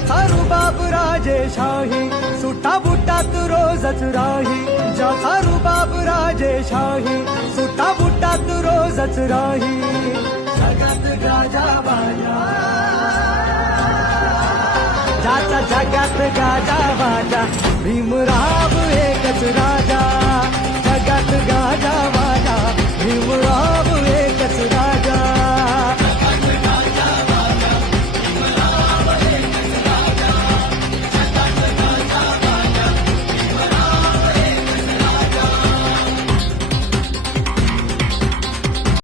ज्याचा रुबाब राजेशाही सुटा बुटात रोजच राही, ज्याचा रुबाब राजेशाही सुटा बुटात रोजच राही. जगात गाजा बाजा, ज्याचा जगात गाजा बाजा, भीमराव एकच राही.